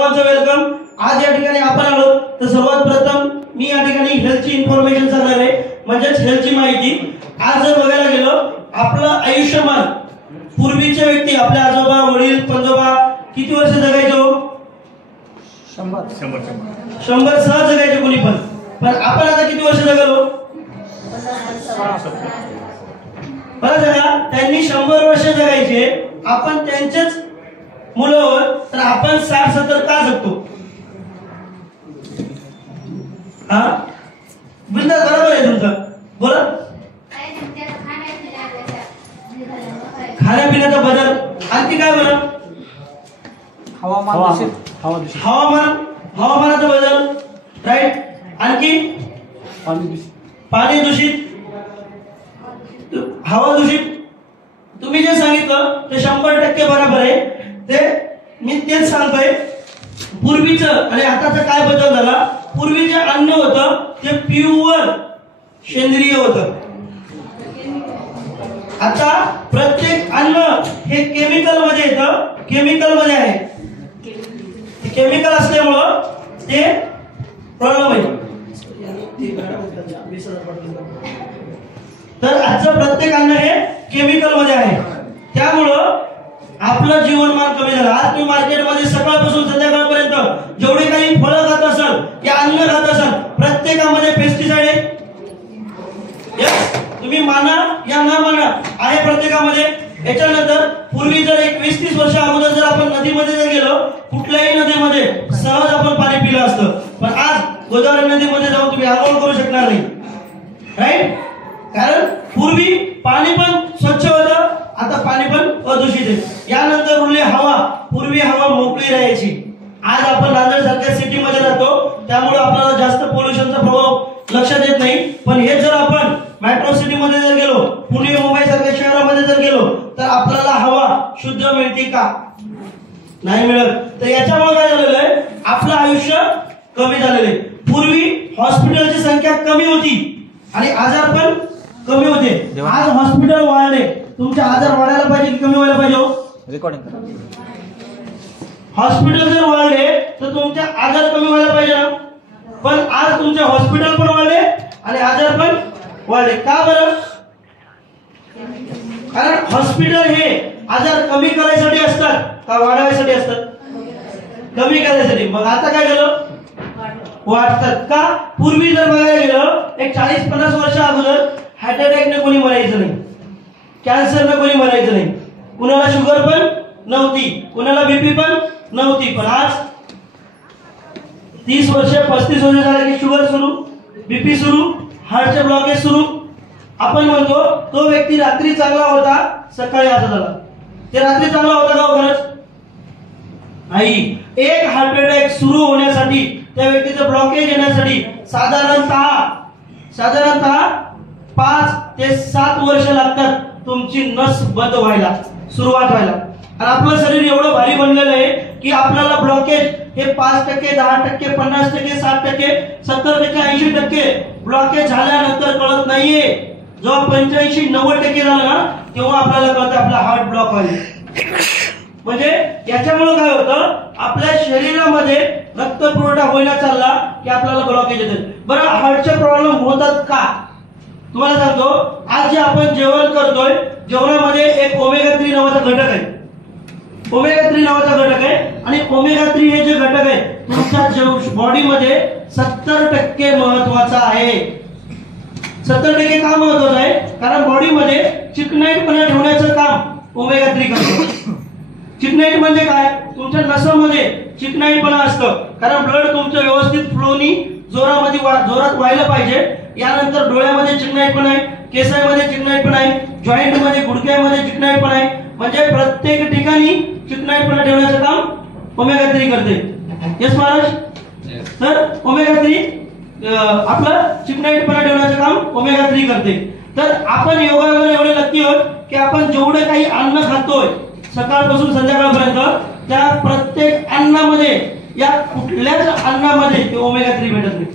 सर्वांचं वेलकम। आज या ठिकाणी आपण आलो तर सर्वात प्रथम मी या ठिकाणी हेल्थची इन्फॉर्मेशन सांगणार आहे, म्हणजेच हेल्थची माहिती। आज जर बघायला गेलो आपलं आयुष्यमान पूर्वीचे व्यक्ती आपले आजोबा वडील पंजोबा किती वर्ष जगायचो? 100 सहज जगायचे कोणी पण आपण आता किती वर्ष जगलो? बरं जगा त्यांनी 100 वर्ष जगायचे, आपण त्यांचेच मुलं तर आपण 60-70 का जगतो? हा बिंदास बरोबर आहे तुमचं, बोला। खाण्यापिण्याचा बदल, आणखी काय बरं? हवामानाचा बदल, राईट। आणखी पाणी दूषित, हवा दूषित। तुम्ही जे सांगितलं ते 100% बरोबर आहे। ते मी तेच सांगतोय, पूर्वीचं आणि आताचा काय बदल झाला? पूर्वी जे अन्न होतं ते प्युअर सेंद्रिय होतं, आता प्रत्येक अन्न हे केमिकल मध्ये येतं, केमिकल मध्ये आहे। केमिकल असल्यामुळं ते प्रॉब्लेम आहे। तर आजचं प्रत्येक अन्न हे केमिकल मध्ये आहे, त्यामुळं आपलं जीवनमान कमी झालं। आज तुम्ही मार्केटमध्ये सकाळपासून संध्याकाळपर्यंत जेवढे काही फळं खात असाल या अन्न खात असाल प्रत्येकामध्ये पेस्टिसाइड आहे। तुम्ही माना या न माना आहे प्रत्येकामध्ये। याच्यानंतर पूर्वी जर 20-30 वर्ष अगोदर जर आपण नदीमध्ये जर गेलो कुठल्याही नदीमध्ये सहज आपण पाणी पिलं असतं, पण आज गोदावरी नदीमध्ये जाऊन तुम्ही आंघोळ करू शकणार नाही, राईट? कारण पूर्वी पाणी पण स्वच्छ होतं, आता पाणी पण प्रदूषित आहे। यानंतर उरली हवा, पूर्वी हवा मोकळी राहायची। आज आपण नांदेड सारख्या सिटी मध्ये राहतो त्यामुळे आपल्याला जास्त पोल्युशनचा प्रभाव लक्षात येत नाही, पण हे जर आपण मेट्रो सिटी मध्ये जर गेलो, पुणे मुंबई सारख्या शहरामध्ये जर गेलो तर आपल्याला हवा शुद्ध मिळते का? नाही मिळत। तर याच्यामुळे काय झालेलं आहे, आपलं आयुष्य कमी झालेलं आहे। पूर्वी हॉस्पिटलची संख्या कमी होती आणि आजार पण कमी होते, आज हॉस्पिटल वाढले। तुमचे आजार वाढायला पाहिजे की कमी व्हायला पाहिजे? रेकॉर्डिंग। हॉस्पिटल जर वाढले तर तुमचे आजार कमी व्हायला पाहिजे ना, पण आज तुमचे हॉस्पिटल पण वाढले आणि आजार पण वाढले। का बरं? कारण हॉस्पिटल हे आजार कमी करायसाठी असतात का वाढवायसाठी असतात? कमी करायसाठी। मग आता काय झालं? वाढतात का? पूर्वी जर बघायला गेलं एक 40-50 वर्ष अगोदर हार्ट अटॅकने कोणी मरायचं नाही, कॅन्सरने कोणी मरायचं नाही, कुणाला शुगर पण नव्हती, कुणाला बीपी पण नव्हती। पण आज 30 वर्ष 35 वर्ष झाले की शुगर सुरू, बीपी सुरू, हार्टचे ब्लॉकेज सुरू। आपण म्हणतो तो व्यक्ती रात्री चांगला होता सकाळी आता झाला, ते रात्री चांगला होता का खरंच? नाही। एक हार्ट अटॅक सुरू होण्यासाठी त्या व्यक्तीचं ब्लॉकेज येण्यासाठी साधारणतः 5 ते 7 वर्ष लागतात तुमची नस बंद व्हायला, सुरुवात व्हायला। आणि आपलं शरीर एवढं भारी बनलेलं आहे की आपल्याला ब्लॉकेज हे 5%, 10%, 50%, 60%, 70%, 80% ब्लॉकेज झाल्यानंतर कळत नाहीये। जेव्हा 85-90% झालं ना तेव्हा आपल्याला कळतं आपला हार्ट ब्लॉक व्हायला। म्हणजे याच्यामुळे काय होतं, आपल्या शरीरामध्ये रक्त पुरवठा होईना चालला की आपल्याला ब्लॉकेज येते। बरं, हार्टचे प्रॉब्लेम होतात का? तुम्हाला सांगतो, आज जे आपण जेवण करतोय जेवणामध्ये एक ओमेगा 3 नावाचा घटक आहे, ओमेगा 3 नावाचा घटक आहे। आणि ओमेगा 3 हे जे घटक आहे तुमच्या बॉडीमध्ये 70% महत्वाचा आहे। 70% का महत्वाचं आहे? कारण बॉडीमध्ये चिकनाईटपणा ठेवण्याचं काम ओमेगा 3 करतो। चिकनाईट म्हणजे काय? तुमच्या नसामध्ये चिकनाईटपणा असतं, कारण ब्लड तुमचं व्यवस्थित फ्लोनी जोरात व्हायला पाहिजे। यानंतर डोळ्यामध्ये चिकनाईटपणा आहे, केसामध्ये चिकनाईटपणा आहे, जॉइंट मध्ये गुडघ्यामध्ये चिकनाईटपणा आहे, म्हणजे प्रत्येक ठिकाणी चिकनाईटपणा ठेवण्याचं काम ओमेगा 3 करते। यस महाराज? तर ओमेगा 3 आपलं चिकनाईटपणा ठेवण्याचं काम ओमेगा 3 करते। तर आपण योगावर एवढे नक्की आहोत की आपण जेवढे काही अन्न खातोय सकाळपासून संध्याकाळपर्यंत त्या प्रत्येक अन्नामध्ये या कुठल्याच अन्नामध्ये ते ओमेगा 3 भेटत नाही।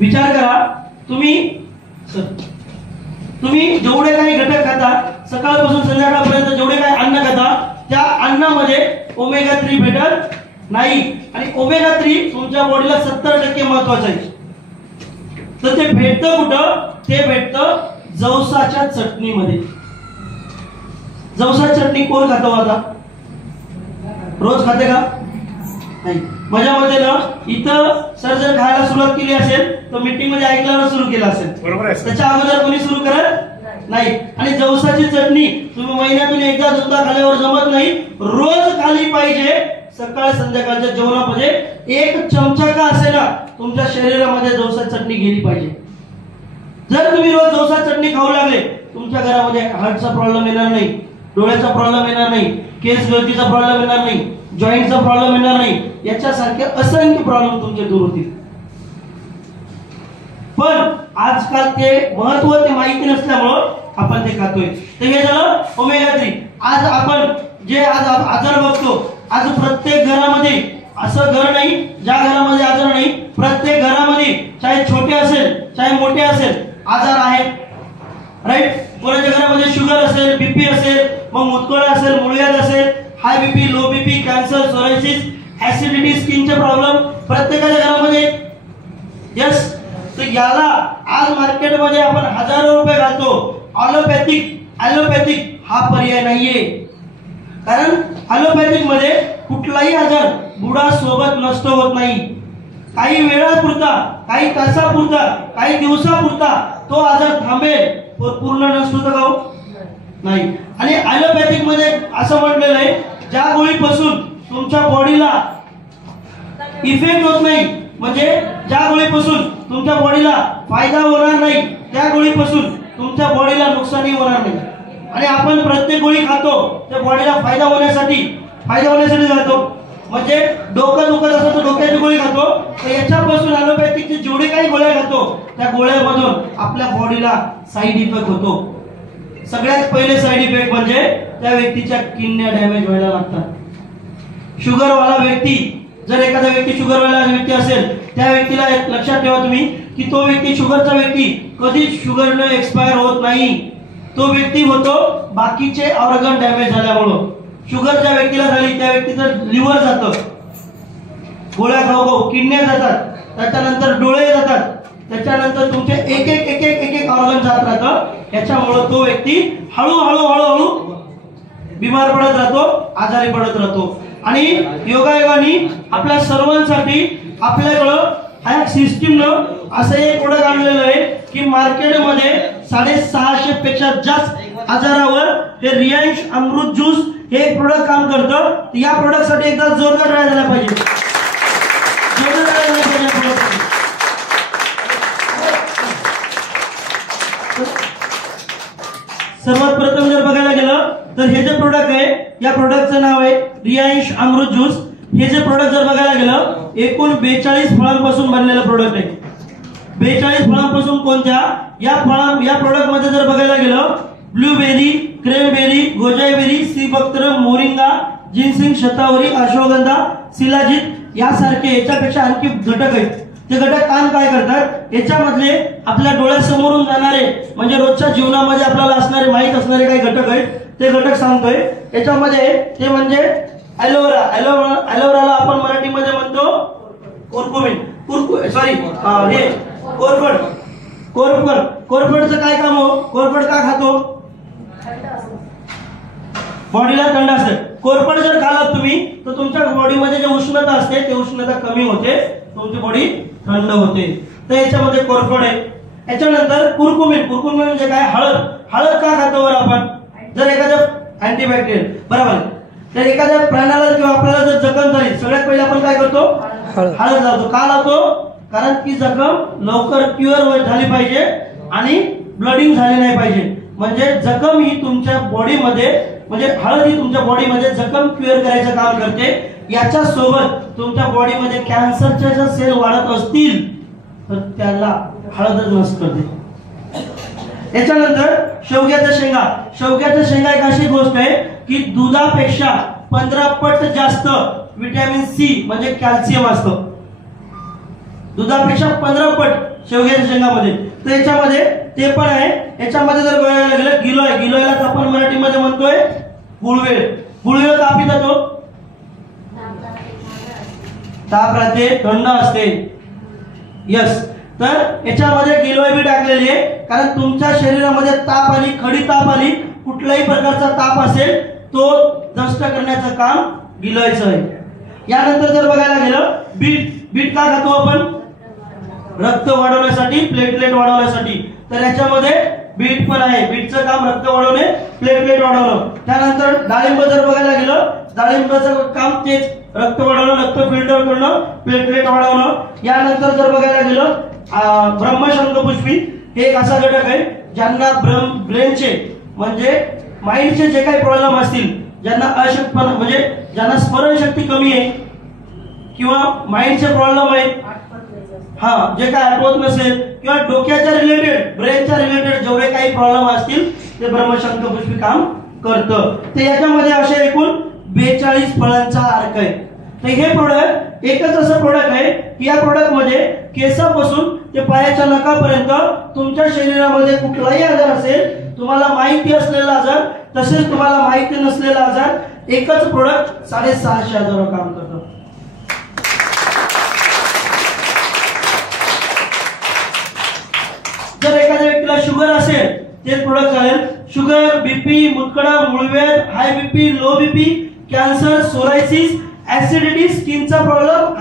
विचार करा, तुम्ही जेवढे काही घटक खाता सकाळपासून संध्याकाळपर्यंत जेवढे काही अन्न खाता त्या अन्नामध्ये ओमेगा 3 भेटत नाही. आणि ओमेगा 3 तुमच्या बॉडीला 70% महत्वाचं आहे. तर ते भेटतं कुठं? ते भेटतं जवसाच्या चटणीमध्ये. जवसा चटणी कोण खातो आता? रोज खाते का? नाही. माझ्या मते ना इथं सर जर खायला सुरुवात केली असेल तर मीटिंग मध्ये ऐकल्यावर सुरू केलं असेल. बरोबर आहे. त्याच्या अगोदर कोणी सुरू करत नाही. आणि जवसाची चटणी तुम्ही महिन्यातून एकदा दोनदा खाल्यावर जमत नाही, रोज खाली पाहिजे. सकाळ संध्याकाळच्या जेवणामध्ये 1 चमचा का असेना तुमच्या शरीरामध्ये जवसा चटणी गेली पाहिजे. जर तुम्ही रोज जवसा चटणी खाऊ लागले, तुमच्या घरामध्ये हार्टचा प्रॉब्लेम येणार नाही, डोळ्याचा प्रॉब्लेम येणार नाही, केस गळतीचा प्रॉब्लेम येणार नाही, जॉईंटचा प्रॉब्लेम येणार नाही, याच्यासारखे असंख्य प्रॉब्लेम तुमचे दूर होतील. पण आजकाल ते महत्व ते माहिती नसल्यामुळं आपण ते खातोय. तर हे झालं ओमेगा 3. आज आपण जे आज आजार बघतो, आज प्रत्येक घरामध्ये असं घर नाही ज्या घरामध्ये आजार नाही. प्रत्येक घरामध्ये चाहे छोटे असेल चाहे मोठे असेल आजार आहेत. राईट. कोणाच्या घरामध्ये शुगर असेल, बीपी असेल, मग मुतखडा असेल, मुळव्याध असेल, high BP, low BP, cancer, psoriasis, acidity, स्किनचे प्रॉब्लेम प्रत्येकाच्या घरामध्ये. यस. तर याला आज मार्केटमध्ये आपण हजारो रुपये घालतो. ॲलोपॅथिक हा पर्याय नाहीये. कारण ॲलोपॅथिक मध्ये कुठलाही आजार बुडासोबत नष्ट होत नाही. काही वेळापुरता, काही तासापुरता, काही दिवसापुरता तो आजार थांबेल, पूर्ण नष्ट होतं का? नाही. आणि ॲलोपॅथिक मध्ये असं म्हटलेलं आहे, ज्या गोळीपासून तुमच्या बॉडीला इफेक्ट होत नाही, म्हणजे ज्या गोळीपासून तुमच्या बॉडीला फायदा होणार नाही, त्या गोळीपासून तुमच्या बॉडीला नुकसानी होणार नाही. आणि आपण प्रत्येक गोळी खातो त्या बॉडीला फायदा होण्यासाठी खातो. म्हणजे डोकं दुखत असं तर डोक्याची गोळी खातो. तर याच्यापासून ॲलोपॅथिकची जेवढी काही गोळ्या खातो त्या गोळ्यामधून आपल्या बॉडीला साईड इफेक्ट होतो. सगळ्यात पहिले साईड इफेक्ट म्हणजे त्या व्यक्तीच्या किडन्या डॅमेज व्हायला लागतात. शुगरवाला व्यक्ती, जर एखादा व्यक्ती शुगरवाला व्यक्ती असेल, त्या व्यक्तीला लक्षात ठेवा तुम्ही की तो व्यक्ती शुगरचा व्यक्ती कधीच शुगरने एक्सपायर होत नाही. तो व्यक्ती होतो बाकीचे ऑर्गन डॅमेज झाल्यामुळं. शुगर ज्या व्यक्तीला झाली त्या व्यक्तीचं लिव्हर जातं, गोळ्या खाऊ किडन्या जातात, त्याच्यानंतर डोळे जातात, त्याच्यानंतर तुमचे एक एक ऑर्गन जात राहतं. याच्यामुळं तो व्यक्ती हळूहळू बिमार पडत राहतो, आजारी पडत राहतो. आणि योगायोगाने आपल्या सर्वांसाठी आपल्याकडं ह्या सिस्टीमनं असं एक प्रोडक्ट आणलेलं आहे की मार्केटमध्ये 650 पेक्षा जास्त आजारावर हे रियांश अमृत ज्यूस हे प्रोडक्ट काम करतं. या प्रोडक्ट साठी एकदा जोरदार टाळ्या झाल्या पाहिजे. सर्वात प्रथम जर बघायला गेलं तर हे जे प्रोडक्ट आहे, या प्रोडक्टचं नाव आहे रियांश अमृत ज्यूस. हे जे प्रोडक्ट जर बघायला गेलं, एकूण 42 फळांपासून बनलेलं प्रोडक्ट आहे. 42 फळांपासून कोणत्या? या प्रोडक्ट मध्ये जर बघायला गेलं, ब्लूबेरी, क्रेनबेरी, गोजाईबेरी, सीबक्त्र, मोरिंगा, जिनसिंग, शतावरी, अश्वगंधा, शिलाजीत यासारखे याच्यापेक्षा आणखी घटक आहेत. ते घटक काम काय करतात? याच्यामधले आपल्या डोळ्यासमोरून जाणारे म्हणजे रोजच्या जीवनामध्ये आपल्याला असणारे माहीत असणारे काही घटक आहेत, ते घटक सांगतोय. याच्यामध्ये ते म्हणजे ॲलोवेरा. ॲलोवेराला आपण मराठीमध्ये म्हणतो कोरफड. कोरफडचं काय काम हो? कोरफड का खातो? बॉडीला थंड असते. कोरफड जर खालात तुम्ही तर तुमच्या बॉडीमध्ये जे उष्णता असते ते उष्णता कमी होते, तुमची बॉडी थंड होते. तर याच्यामध्ये कोरफड आहे. याच्यानंतर कुरकुमीन. कुरकुमीन म्हणजे काय? हळद का खातो बरं आपण? जर एखाद्या अँटीबॅक्टेरियल बरोबर, तर एखाद्या प्राण्याला किंवा आपल्याला जर जखम झाली, सगळ्यात पहिले आपण काय करतो? हळद लावतो. का लावतो? कारण की जखम लवकर क्युअर झाली पाहिजे आणि ब्लडिंग झाली नाही पाहिजे. म्हणजे जखम ही तुमच्या बॉडीमध्ये, म्हणजे हळद ही तुमच्या बॉडीमध्ये जखम क्युअर करायचं काम करते. याच्या सोबत तुमच्या बॉडीमध्ये कॅन्सरच्या जर सेल वाढत असतील तर त्याला हळदच नष्ट करते. याच्यानंतर शेवग्याच्या शेंगा. शेवग्याच्या शेंगा एक अशी गोष्ट आहे की दुधापेक्षा 15 पट जास्त विटॅमिन सी म्हणजे कॅल्शियम असतं. दुधापेक्षा 15 पट शेवग्याच्या शेंगामध्ये. तर याच्यामध्ये ते पण आहे. याच्यामध्ये जर बघायला गेलं गिलोय. गिलोयला आपण मराठीमध्ये म्हणतोय गुळवेळ. गुळवेळ का पिता तो? ताप राहते, थंड असते. यस, तर याच्यामध्ये गिलोय बी टाकलेली आहे, कारण तुमच्या शरीरामध्ये ताप आली, खडी ताप आली, कुठल्याही प्रकारचा ताप असेल तो नष्ट करण्याचं काम गिलोयचं आहे. यानंतर जर बघायला गेलं, बीट का खातो आपण? रक्त वाढवण्यासाठी, प्लेटलेट वाढवण्यासाठी. तर याच्यामध्ये बीट पण आहे. बीटचं काम रक्त वाढवणे, प्लेटलेट वाढवणं. त्यानंतर डाळिंब जर बघायला गेलं, डाळिंबाचं काम तेच, रक्त वाढवणं, रक्त फिल्टर करणं, प्लेटलेट वाढवणं. यानंतर जर बघायला गेलं, ब्रह्मशंखपुष्पी हे एक असा घटक आहे ज्यांना ब्रेनचे म्हणजे माइंडचे जे काही प्रॉब्लेम असतील, ज्यांना अशक्तपणा म्हणजे ज्यांना स्मरणशक्ती कमी आहे किंवा माइंडचे प्रॉब्लेम आहेत, जे काय आठवत नसेल किंवा डोक्याच्या रिलेटेड, ब्रेनच्या रिलेटेड जेवढे काही प्रॉब्लेम असतील ते ब्रह्मशंखपुष्पी काम करतं. तर याच्यामध्ये असे एकूण 42 फळांचा अर्क आहे. तर हे प्रोडक्ट एकच असं प्रोडक्ट आहे की या प्रोडक्ट मध्ये केसापासून ते पायाच्या नखापर्यंत तुमच्या शरीरामध्ये कुठलाही आजार असेल, तुम्हाला माहिती असलेला आजार तसेच तुम्हाला माहिती नसलेला आजार, एकच प्रोडक्ट 650 हजारावर काम करतं. जर एखाद्या व्यक्तीला शुगर असेल ते प्रोडक्ट चालेल. शुगर, बीपी, मुतखडा, मूळव्याध, high BP, low BP, cancer, psoriasis, acidity, स्किनचा प्रॉब्लेम,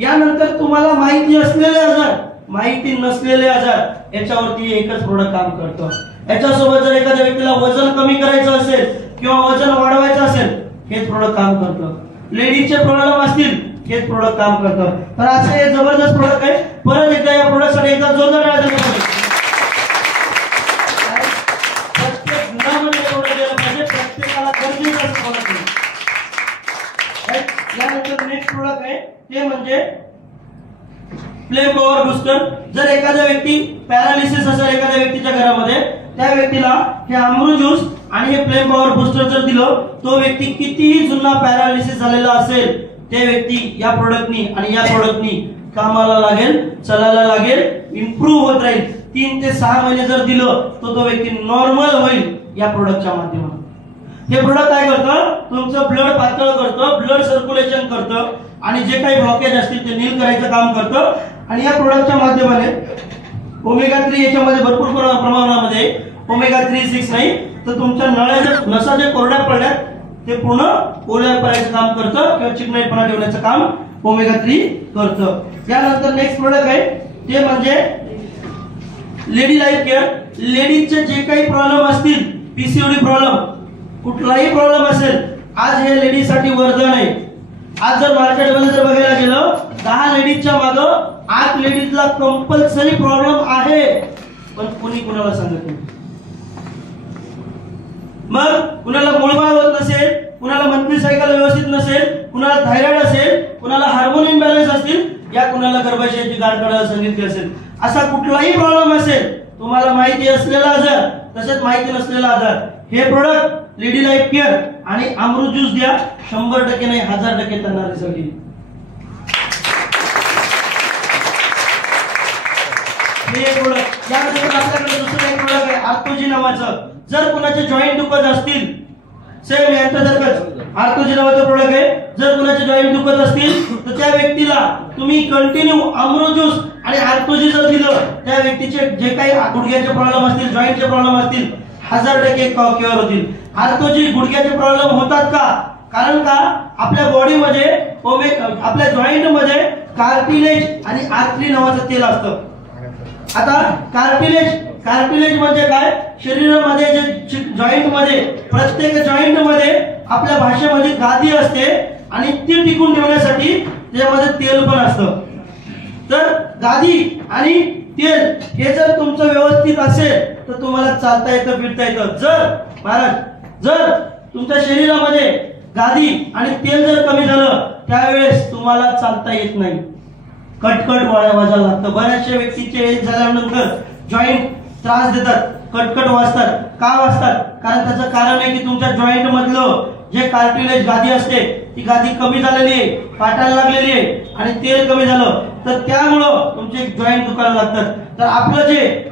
यानंतर तुम्हाला माहिती असलेले आजार, माहिती नसलेले आजार, याच्यावरती एकच प्रोडक्ट काम करतं. याच्यासोबत जर एखाद्या व्यक्तीला वजन कमी करायचं असेल किंवा वजन वाढवायचं असेल, हेच प्रोडक्ट काम करतं. लेडीजचे प्रॉब्लेम असतील, हेच प्रोडक्ट काम करतं. तर असे जबरदस्त प्रोडक्ट आहे. परत एकदा या प्रोडक्ट साठी एकदा जोरदार टाळ्या वाजवा. प्रत्येक गुणामध्ये प्रोडक्ट दिलं पाहिजे, प्रत्येकाला गरजेचं असं प्रोडक्ट आहे. यानंतर नेक्स्ट प्रोडक्ट आहे ते म्हणजे फ्लेम पॉवर बूस्टर. जर एखादा व्यक्ती पॅरालिसिस असेल एखाद्या व्यक्तीच्या घरामध्ये, त्या व्यक्तीला हे अमृत ज्यूस आणि हे फ्लेम पॉवर बूस्टर जर दिलं, तो व्यक्ती कितीही जुना पॅरालिसिस झालेला असेल, ते व्यक्ती या प्रोडक्टनी आणि या प्रोडक्टनी कामाला लागेल, चालायला लागेल, इम्प्रूव्ह होत राहील. 3 ते 6 महिने जर दिलं तर तो व्यक्ती नॉर्मल होईल या प्रोडक्टच्या माध्यमातून. हे प्रोडक्ट काय करतं? तुमचं ब्लड पातळ करतं, ब्लड सर्क्युलेशन करतं आणि जे काही ब्लॉकेज असतील ते नील करायचं काम करतं. आणि या प्रोडक्टच्या माध्यमाने ओमेगा 3 याच्यामध्ये भरपूर प्रमाणामध्ये, ओमेगा 3, 6 नाही तर तुमच्या नळ्याच्या नसा जे कोरड्या पडल्यात ते पूर्ण ओल्या करायचं काम करतं किंवा चिकनाईपणा ठेवण्याचं काम ओमेगा 3 करतं. यानंतर नेक्स्ट प्रोडक्ट आहे ते म्हणजे लेडी लाईफ केअर. लेडीजचे जे काही प्रॉब्लेम असतील, पीसीओडी प्रॉब्लेम, कुठलाही प्रॉब्लेम असेल, आज हे लेडीज साठी वरदान आहे. आज जर मार्केटमध्ये जर बघायला गेलं, 10 लेडीजच्या मागं 8 लेडीजला कंपल्सरी प्रॉब्लेम आहे, पण कोणी कुणाला सांगत नाही. मग कुणाला मूळबाळ होत नसेल, कुणाला मंथली सायकल व्यवस्थित नसेल, कुणाला थायरॉइड असेल, कुणाला हार्मोन इम्बॅलन्स असतील, या कुणाला गर्भाशयाची गाठ काढायला सांगितली असेल, असा कुठलाही प्रॉब्लेम असेल, तुम्हाला माहिती असलेला आजार तसेच माहिती नसलेला आजार, हे प्रोडक्ट लेडी लाईफ केअर आणि अमृत ज्यूस द्या, 100% नाही 1000% त्यांना रिझल्ट येईल. हे प्रोडक्ट. यानंतर आपल्याकडे दुसरं एक प्रोडक्ट आहे आर्थोजी नावाचं. जर कुणाचे जॉईंट दुखत असतील, सेम यांच्यासारखंच आर्थोजी नावाचं प्रोडक्ट आहे. जर कुणाचे जॉईंट दुखत असतील तर त्या व्यक्तीला तुम्ही कंटिन्यू अमृत ज्यूस आणि आर्थोजी जर दिलं, त्या व्यक्तीचे जे काही गुडघ्याचे प्रॉब्लेम असतील, जॉईंटचे प्रॉब्लेम असतील, 1000% क्युअर होतील. आर्थोजी गुडघ्याचे प्रॉब्लेम होतात का? कारण का आपल्या बॉडीमध्ये आपल्या जॉईंट मध्ये कार्टिलेज आणि आर्थ्री नावाचं तेल असतं. आता कार्टिलेज म्हणजे काय? शरीरामध्ये जे जॉईंट मध्ये, प्रत्येक जॉईंट मध्ये आपल्या भाषेमध्ये गादी असते आणि ती टिकून ठेवण्यासाठी त्यामध्ये तेल पण असतं. तर गादी आणि तेल हे जर तुमचं व्यवस्थित असेल तर तुम्हाला चालता येतं, फिरता येतं. जर तुमच्या शरीरामध्ये गादी आणि तेल जर कमी झालं, त्यावेळेस तुम्हाला चालता येत नाही, कटकट वाजायला लागतं. बऱ्याचशा व्यक्तीचे एज झाल्यानंतर जॉईंट त्रास देतात, कटकट वाजतात. का वाजतात? कारण त्याचं कारण आहे की तुमच्या जॉईंट मधलं जे कार्टिलेज गादी असते ती गादी कमी झालेली आहे, फाटायला लागलेली आहे आणि तेल कमी झालं तर त्यामुळं तुमचे जॉईंट दुखायला लागतात. तर आपलं जे